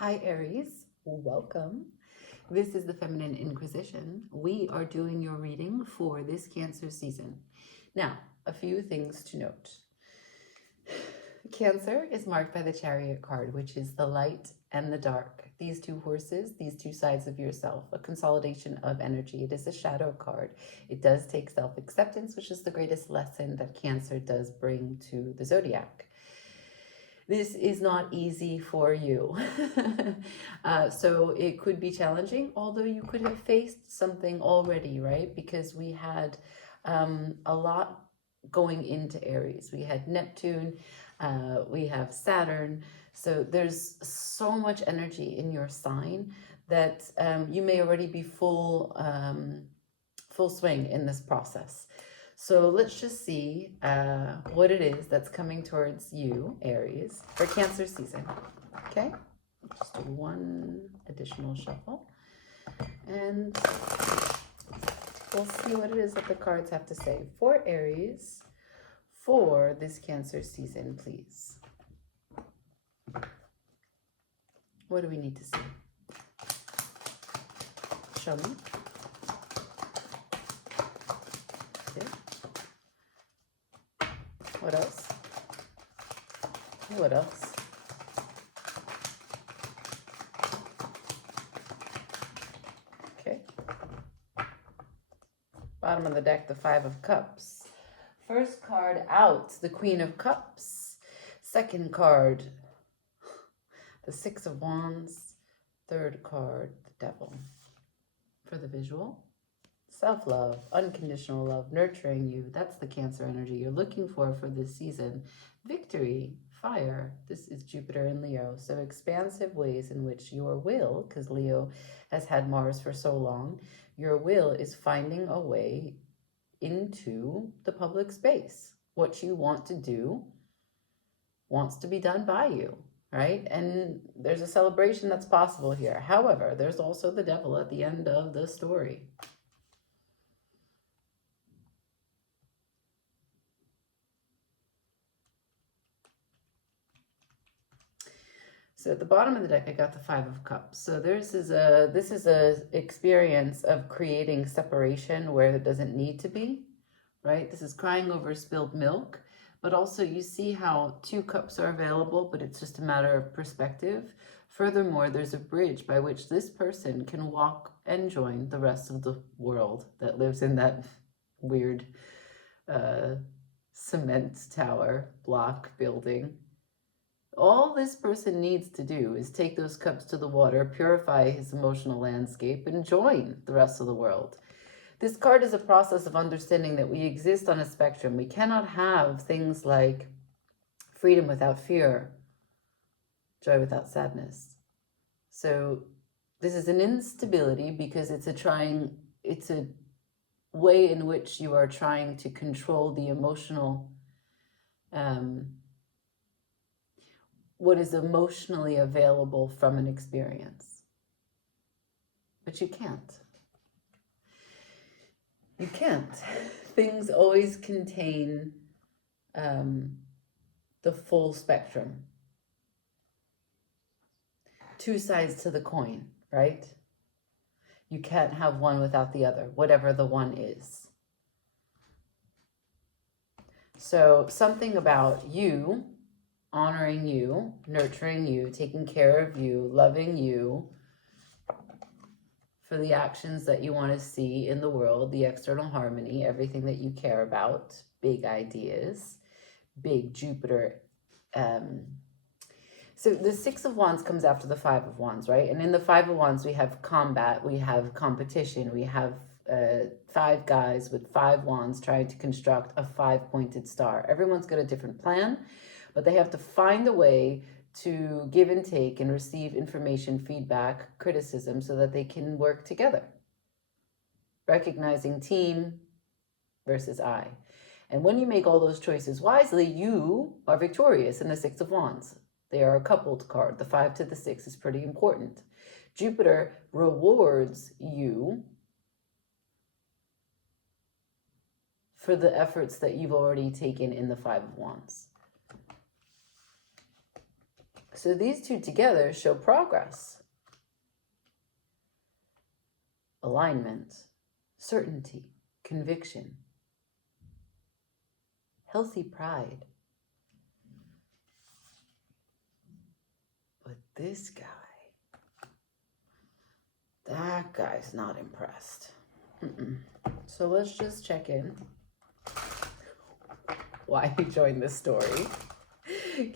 Hi Aries, welcome. This is the Feminine Inquisition. We are doing your reading for this Cancer season. Now, a few things to note. Cancer is marked by the Chariot card, which is the light and the dark. These two horses, these two sides of yourself, a consolidation of energy. It is a shadow card. It does take self-acceptance, which is the greatest lesson that Cancer does bring to the zodiac. This is not easy for you. So it could be challenging, although you could have faced something already, right? Because we had a lot going into Aries. We had Neptune, we have Saturn. So there's so much energy in your sign that you may already be full swing in this process. So let's just see what it is that's coming towards you, Aries, for Cancer season. Okay, just do one additional shuffle and we'll see what it is that the cards have to say for Aries for this Cancer season, please. What do we need to see? Show me. Okay. What else? What else? Okay. Bottom of the deck, the Five of Cups. First card out, the Queen of Cups. Second card, the Six of Wands. Third card, the Devil. For the visual, self-love, unconditional love, nurturing you. That's the Cancer energy you're looking for this season. Victory, fire. This is Jupiter and Leo. So expansive ways in which your will, because Leo has had Mars for so long, your will is finding a way into the public space. What you want to do wants to be done by you, right? And there's a celebration that's possible here. However, there's also the devil at the end of the story. So at the bottom of the deck, I got the Five of Cups. So this is a experience of creating separation where it doesn't need to be, right? This is crying over spilled milk, but also you see how two cups are available, but it's just a matter of perspective. Furthermore, there's a bridge by which this person can walk and join the rest of the world that lives in that weird cement tower block building. All this person needs to do is take those cups to the water, purify his emotional landscape, and join the rest of the world. This card is a process of understanding that we exist on a spectrum. We cannot have things like freedom without fear, joy without sadness. So this is an instability because it's a way in which you are trying to control the emotional what is emotionally available from an experience. But you can't. You can't. Things always contain the full spectrum. Two sides to the coin, right? You can't have one without the other, whatever the one is. So something about you, honoring you, nurturing you, taking care of you, loving you for the actions that you want to see in the world, the external harmony, everything that you care about, big ideas, big Jupiter. So the Six of Wands comes after the Five of Wands, right? And in the Five of Wands, we have combat, we have competition, we have five guys with five wands trying to construct a five-pointed star. Everyone's got a different plan, but they have to find a way to give and take and receive information, feedback, criticism, so that they can work together. Recognizing team versus I. And when you make all those choices wisely, you are victorious in the Six of Wands. They are a coupled card. The 5 to the 6 is pretty important. Jupiter rewards you for the efforts that you've already taken in the Five of Wands. So these two together show progress, alignment, certainty, conviction, healthy pride. But this guy, that guy's not impressed. So let's just check in. Why he joined this story.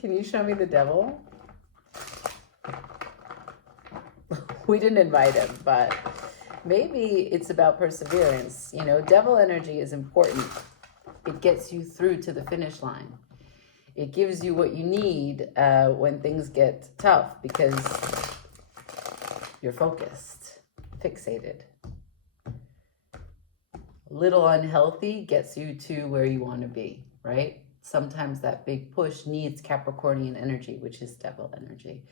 Can you show me the devil? We didn't invite him, but maybe it's about perseverance. You know, devil energy is important. It gets you through to the finish line. It gives you what you need when things get tough because you're focused, fixated. Little unhealthy gets you to where you want to be, right? Sometimes that big push needs Capricornian energy, which is devil energy.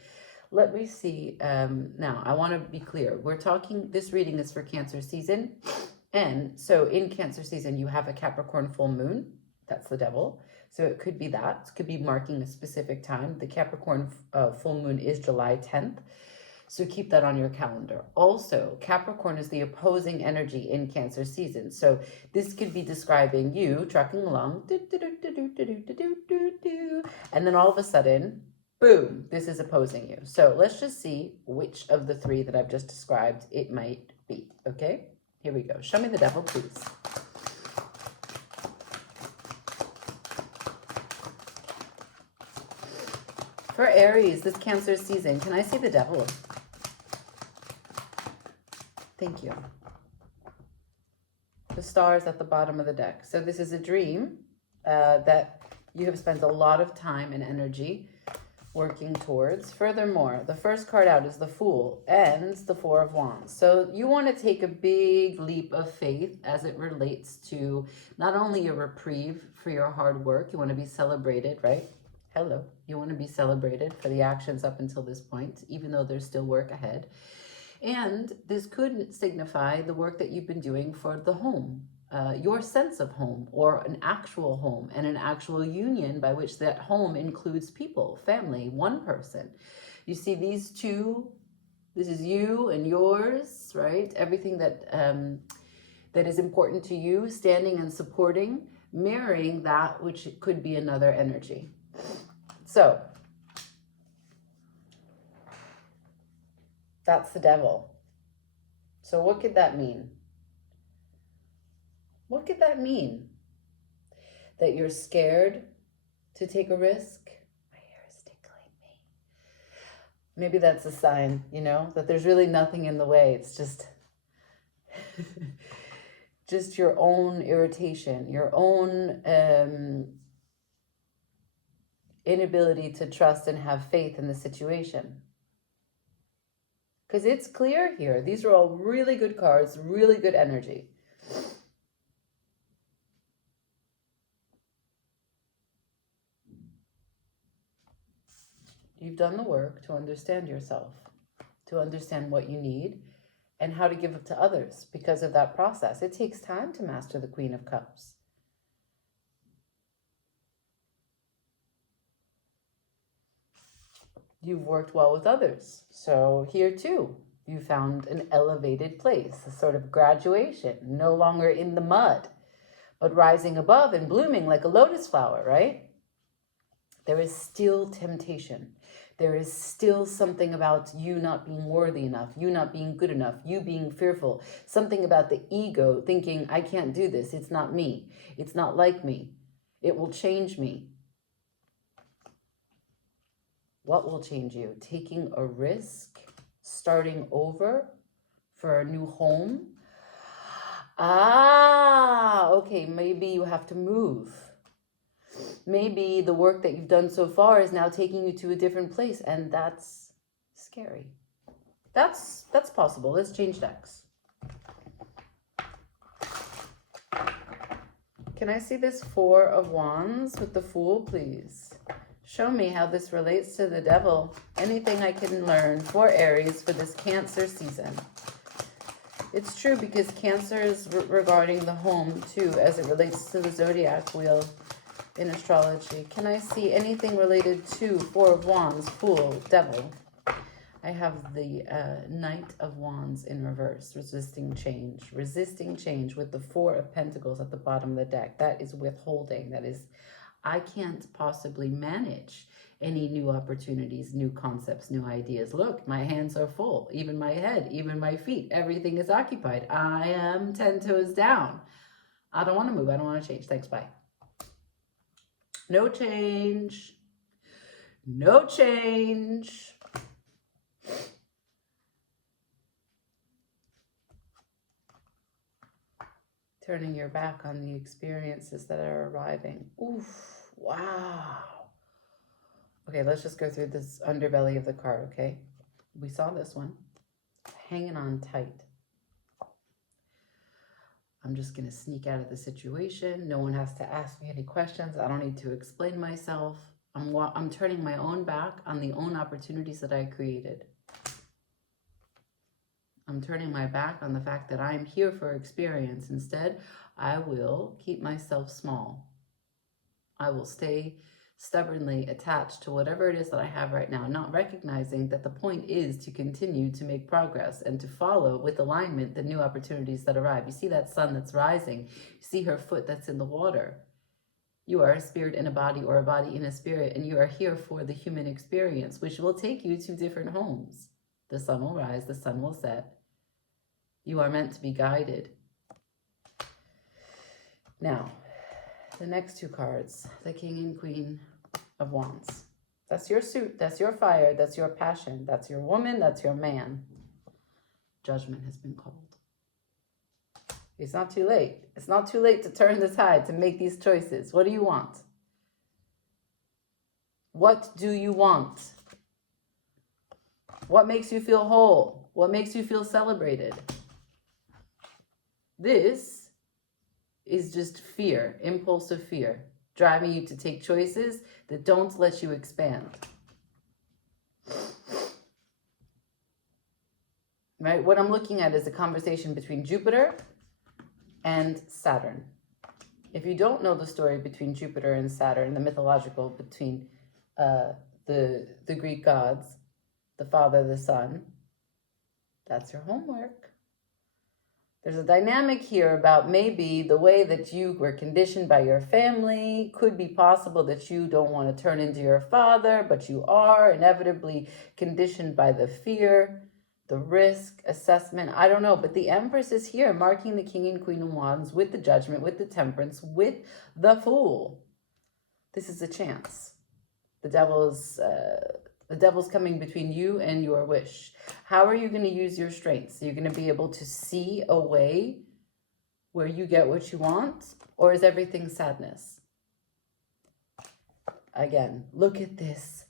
Let me see. Now, I want to be clear. We're talking, this reading is for Cancer season. And so in Cancer season, you have a Capricorn full moon. That's the devil. So it could be that. It could be marking a specific time. The Capricorn full moon is July 10th. So keep that on your calendar. Also, Capricorn is the opposing energy in Cancer season. So this could be describing you trucking along, and then all of a sudden, boom, this is opposing you. So let's just see which of the three that I've just described it might be, okay? Here we go. Show me the devil, please. For Aries, this Cancer season, can I see the devil? Thank you. The stars at the bottom of the deck. So this is a dream that you have spent a lot of time and energy working towards. Furthermore, the first card out is the Fool and the Four of Wands. So you want to take a big leap of faith as it relates to not only a reprieve for your hard work, you want to be celebrated, right? Hello. You want to be celebrated for the actions up until this point, even though there's still work ahead. And this could signify the work that you've been doing for the home, your sense of home, or an actual home and an actual union by which that home includes people, family, one person. You see these two, this is you and yours, right? Everything that that is important to you, standing and supporting, marrying that which could be another energy. So that's the devil. So what could that mean? What could that mean? That you're scared to take a risk? My hair is tickling me. Maybe that's a sign, you know, that there's really nothing in the way. It's just, just your own irritation, your own inability to trust and have faith in the situation. Because it's clear here. These are all really good cards, really good energy. You've done the work to understand yourself, to understand what you need, and how to give it to others because of that process. It takes time to master the Queen of Cups. You've worked well with others. So here too, you found an elevated place, a sort of graduation, no longer in the mud, but rising above and blooming like a lotus flower, right? There is still temptation. There is still something about you not being worthy enough, you not being good enough, you being fearful, something about the ego thinking, I can't do this, it's not me, it's not like me, it will change me. What will change you? Taking a risk, starting over for a new home. Okay, maybe you have to move. Maybe the work that you've done so far is now taking you to a different place, and that's scary. That's possible. Let's change decks. Can I see this Four of Wands with the Fool, please? Show me how this relates to the devil. Anything I can learn for Aries for this Cancer season. It's true because Cancer is regarding the home too, as it relates to the zodiac wheel. in astrology. Can I see anything related to Four of Wands, Fool, Devil? I have the Knight of Wands in reverse, resisting change. Resisting change with the Four of Pentacles at the bottom of the deck. That is withholding. That is, I can't possibly manage any new opportunities, new concepts, new ideas. Look, my hands are full. Even my head, even my feet, everything is occupied. I am 10 toes down. I don't want to move. I don't want to change. Thanks, bye. No change. No change. Turning your back on the experiences that are arriving. Oof. Wow. Okay, let's just go through this underbelly of the card, okay? We saw this one. Hanging on tight. I'm just going to sneak out of the situation. No one has to ask me any questions. I don't need to explain myself. I'm turning my own back on the own opportunities that I created. I'm turning my back on the fact that I'm here for experience. Instead, I will keep myself small. I will stay stubbornly attached to whatever it is that I have right now, not recognizing that the point is to continue to make progress and to follow with alignment the new opportunities that arrive. You see that sun that's rising. You see her foot that's in the water. You are a spirit in a body or a body in a spirit, and you are here for the human experience, which will take you to different homes. The sun will rise, the sun will set. You are meant to be guided. Now, the next two cards, the King and Queen of Wands. That's your suit, that's your fire, that's your passion, that's your woman, that's your man. Judgment has been called. It's not too late. It's not too late to turn the tide, to make these choices. What do you want? What do you want? What makes you feel whole? What makes you feel celebrated? This is just fear, impulsive fear, driving you to take choices that don't let you expand. Right? What I'm looking at is a conversation between Jupiter and Saturn. If you don't know the story between Jupiter and Saturn, the mythological between the Greek gods, the Father, the Son, that's your homework. There's a dynamic here about maybe the way that you were conditioned by your family. Could be possible that you don't want to turn into your father, but you are inevitably conditioned by the fear, the risk assessment. I don't know, but the Empress is here, marking the King and Queen of Wands with the Judgment, with the Temperance, with the Fool. This is a chance. The devil's coming between you and your wish. How are you going to use your strengths? Are you going to be able to see a way where you get what you want? Or is everything sadness? Again, look at this.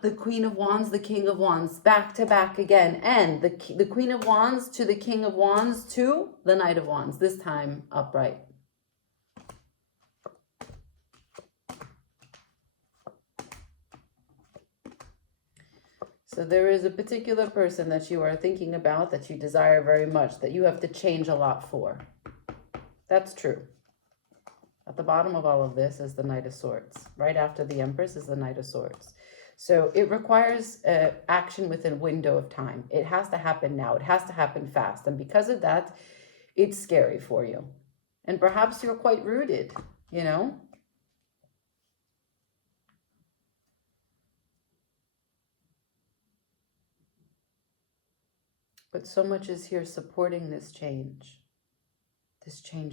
The Queen of Wands, the King of Wands, back to back again. And the Queen of Wands to the King of Wands to the Knight of Wands, this time upright. So there is a particular person that you are thinking about, that you desire very much, that you have to change a lot for. That's true. At the bottom of all of this is the Knight of Swords. Right after the Empress is the Knight of Swords. So it requires action within a window of time. It has to happen now. It has to happen fast. And because of that, it's scary for you. And perhaps you're quite rooted, you know? But so much is here supporting this change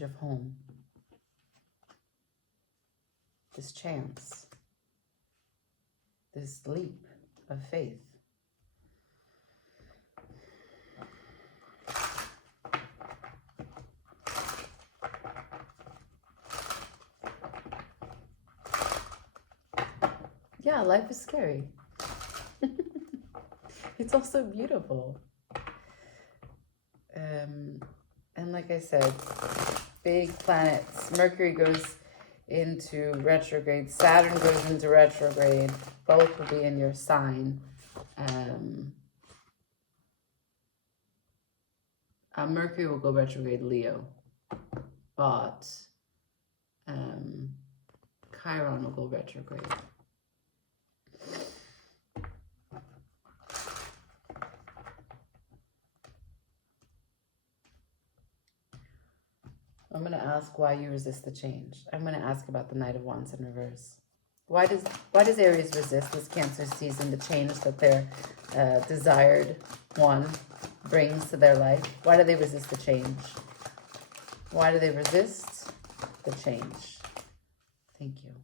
of home, this chance, this leap of faith. Yeah, life is scary. It's also beautiful. And like I said, big planets. Mercury goes into retrograde. Saturn goes into retrograde. Both will be in your sign. Mercury will go retrograde Leo. But Chiron will go retrograde. I'm going to ask why you resist the change. I'm going to ask about the Knight of Wands in reverse. Why does Aries resist this Cancer season, the change that their desired one brings to their life? Why do they resist the change? Why do they resist the change? Thank you.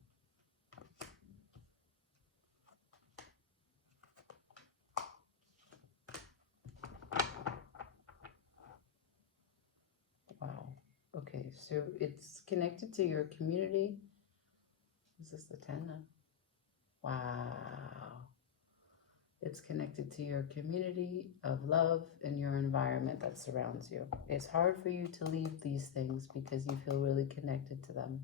Wow. Okay, so it's connected to your community. Is this the 10 now? Wow. It's connected to your community of love and your environment that surrounds you. It's hard for you to leave these things because you feel really connected to them.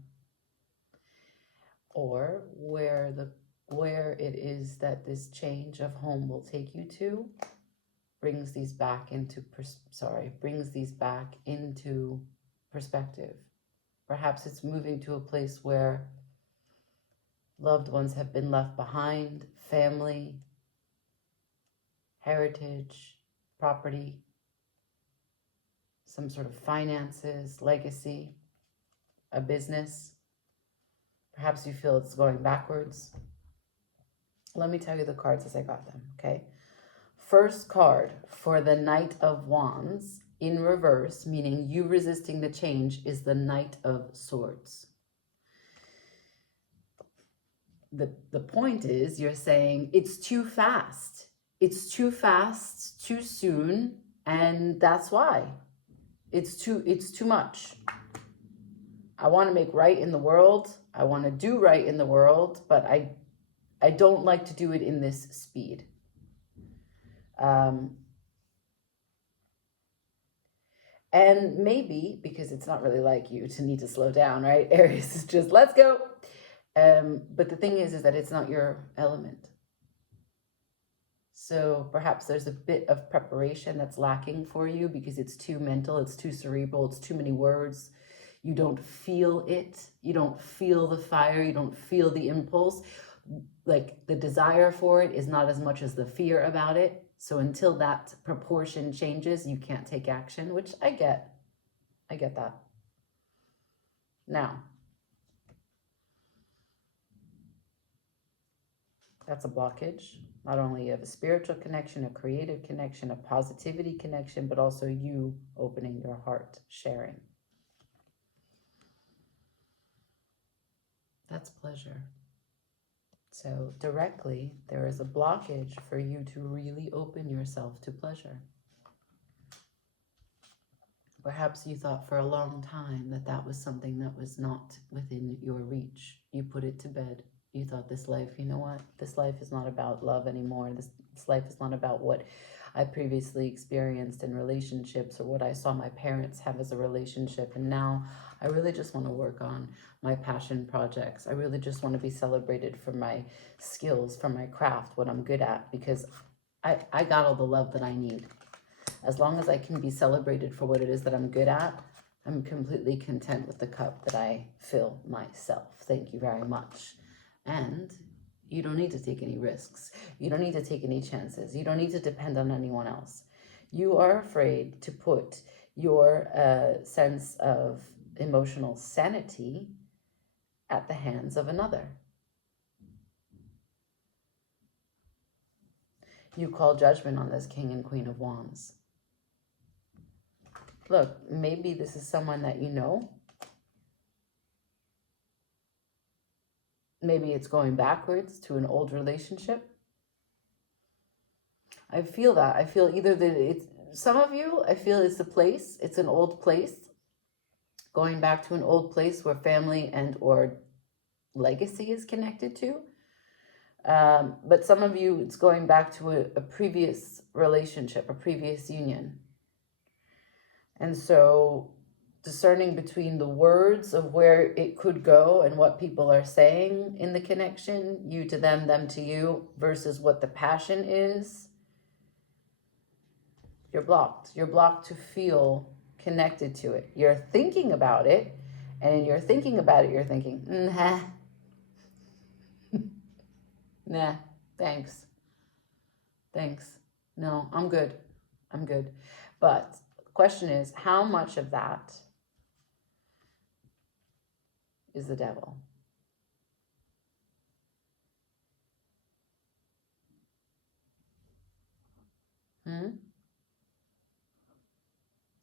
Or where it is that this change of home will take you to brings these back into perspective. Perhaps it's moving to a place where loved ones have been left behind, family, heritage, property, some sort of finances, legacy, a business. Perhaps you feel it's going backwards. Let me tell you the cards as I got them, okay? First card for the Knight of Wands in reverse, meaning you resisting the change, is the Knight of Swords. The point is you're saying it's too fast. It's too fast, too soon, and that's why. It's too much. I want to make right in the world. I want to do right in the world, but I don't like to do it in this speed. And maybe, because it's not really like you to need to slow down, right? Aries is just, let's go. But the thing is that it's not your element. So perhaps there's a bit of preparation that's lacking for you because it's too mental, it's too cerebral, it's too many words. You don't feel it. You don't feel the fire. You don't feel the impulse. Like the desire for it is not as much as the fear about it. So until that proportion changes, you can't take action, which I get. I get that. Now, that's a blockage. Not only of a spiritual connection, a creative connection, a positivity connection, but also you opening your heart, sharing. That's pleasure. So directly, there is a blockage for you to really open yourself to pleasure. Perhaps you thought for a long time that that was something that was not within your reach. You put it to bed. You thought this life, you know what? This life is not about love anymore. This life is not about what I previously experienced in relationships or what I saw my parents have as a relationship. And now I really just want to work on my passion projects. I really just want to be celebrated for my skills, for my craft, what I'm good at, because I got all the love that I need. As long as I can be celebrated for what it is that I'm good at, I'm completely content with the cup that I fill myself. Thank you very much. And you don't need to take any risks. You don't need to take any chances. You don't need to depend on anyone else. You are afraid to put your sense of emotional sanity at the hands of another. You call judgment on this King and Queen of Wands. Look, maybe this is someone that you know. Maybe it's going backwards to an old relationship. I feel that. I feel either that it's, some of you, I feel it's a place, it's an old place, going back to an old place where family and or legacy is connected to. But some of you, it's going back to a previous relationship, a previous union. And so discerning between the words of where it could go and what people are saying in the connection, you to them, them to you, versus what the passion is, you're blocked. You're blocked to feel connected to it. You're thinking about it, and in your thinking about it, you're thinking, Nah, thanks. Thanks. No, I'm good. I'm good. But the question is, how much of that is the devil?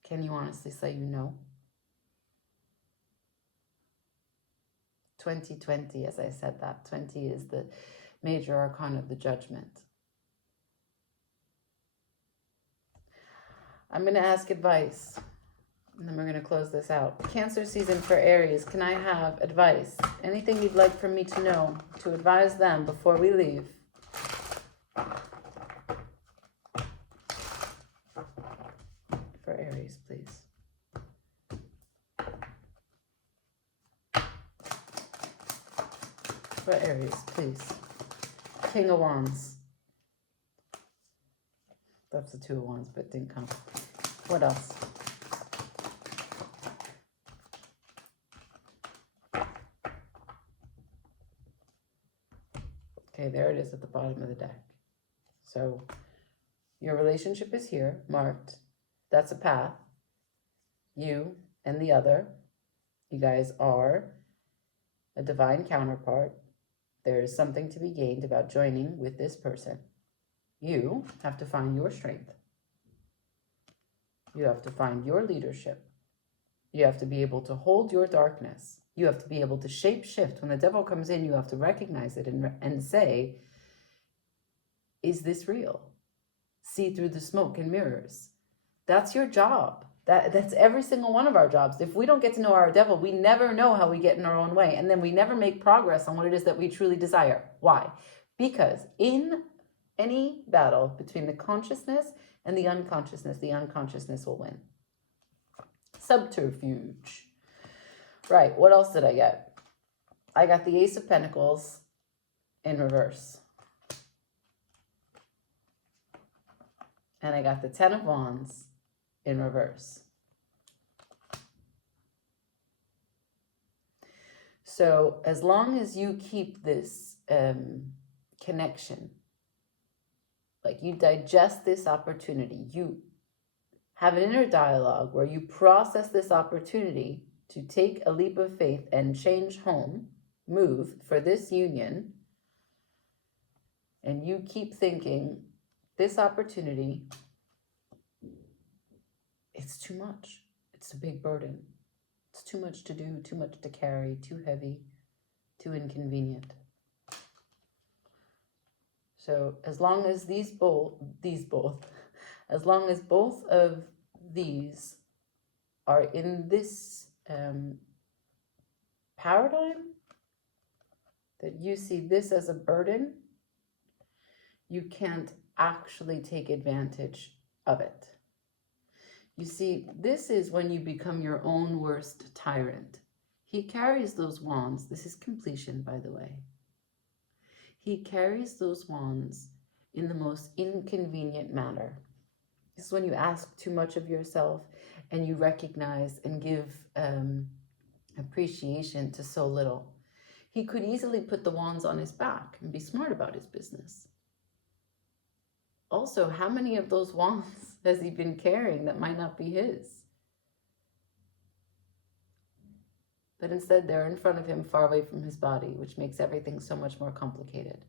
Can you honestly say you know? 2020, as I said that, 20 is the major arcana of the judgment. I'm going to ask advice, and then we're going to close this out. Cancer season for Aries. Can I have advice? Anything you'd like for me to know, to advise them before we leave? For Aries, please. For Aries, please. King of Wands. That's the Two of Wands, but didn't come. What else? Okay, there it is at the bottom of the deck. So your relationship is here, marked. That's a path. You and the other, you guys are a divine counterpart. There is something to be gained about joining with this person. You have to find your strength. You have to find your leadership. You have to be able to hold your darkness. You have to be able to shape shift. When the devil comes in, you have to recognize it and say, is this real? See through the smoke and mirrors. That's your job. That's every single one of our jobs. If we don't get to know our devil, we never know how we get in our own way. And then we never make progress on what it is that we truly desire. Why? Because in any battle between the consciousness and the unconsciousness will win. Subterfuge. Right, what else did I get? I got the Ace of Pentacles in reverse. And I got the Ten of Wands in reverse. So as long as you keep this connection, like you digest this opportunity, you have an inner dialogue where you process this opportunity to take a leap of faith and change home, move for this union, and you keep thinking, this opportunity, it's too much. It's a big burden. It's too much to do, too much to carry, too heavy, too inconvenient. So as long as as long as both of these are in this paradigm, that you see this as a burden, you can't actually take advantage of it. You see, this is when you become your own worst tyrant. He carries those wands. This is completion, by the way. He carries those wands in the most inconvenient manner. This is when you ask too much of yourself and you recognize and give appreciation to so little. He could easily put the wands on his back and be smart about his business. Also, how many of those wands has he been carrying that might not be his? But instead, they're in front of him, far away from his body, which makes everything so much more complicated.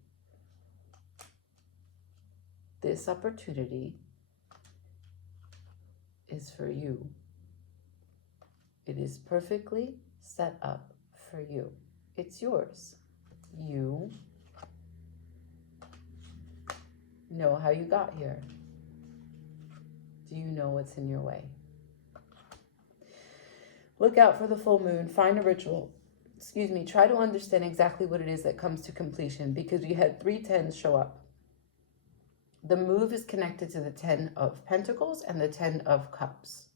This opportunity is for you. It is perfectly set up for you. It's yours. You know how you got here. Do you know what's in your way? Look out for the full moon. Find a ritual. Try to understand exactly what it is that comes to completion, because we had 3 tens show up. The move is connected to the 10 of Pentacles and the 10 of Cups.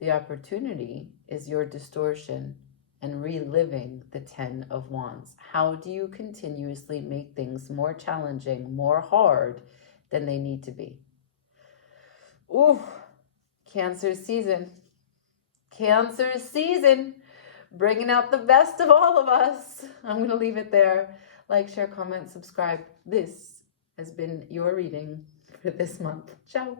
The opportunity is your distortion and reliving the 10 of Wands. How do you continuously make things more challenging, more hard than they need to be? Ooh, Cancer season. Cancer season. Bringing out the best of all of us. I'm going to leave it there. Like, share, comment, subscribe. This has been your reading for this month. Ciao.